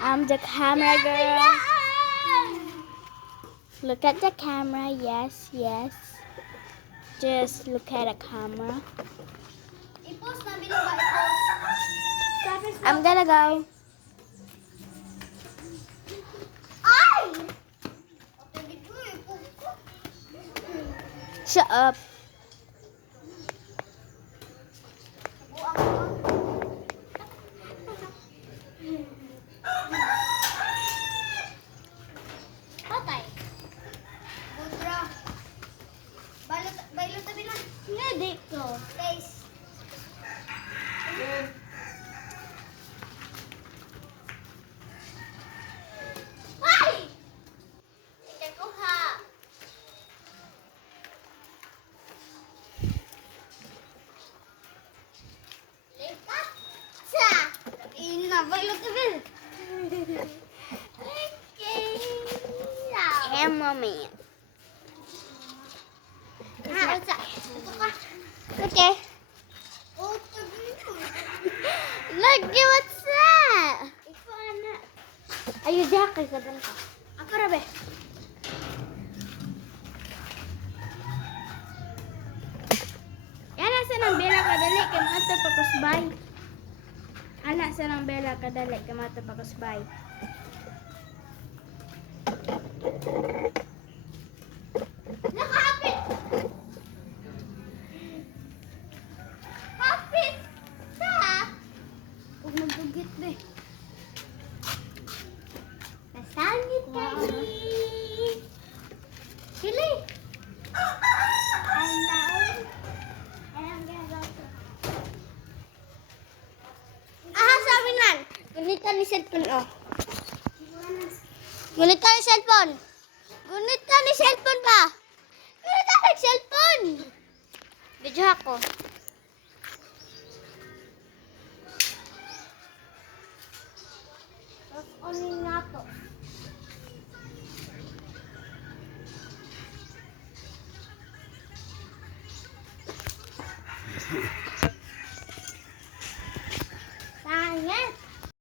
I'm the camera girl. Look at the camera. Yes, yes. Just look at the camera. I-post na bilog ba? I-post. I'm gonna go. Ay! Shut up. Patay. Budra. Bailot na bilang. Nga dito. Guys. Ay! Ito ko ha. Lipat. Sa. Ina, bailot na bilang. Camera man. Okay. Look, what's that? Ayo Jackie, sabihin ko. Ako rabe. Ana sa nang bela kadali kay mato pakusbay. Ana sa nang bela kadali kay mato pakusbay. Nakahapit. Hapit. Sa. Huwag magdugit be. Nasangit kami. Sili. Aha, sabi nan. Gunit ka ni cellphone, oh. Gunit ka ni cellphone. Gunit ka ni cellphone ba? Gunit ka ni cellphone. Video ako. Tapos onin nga to. Sangit.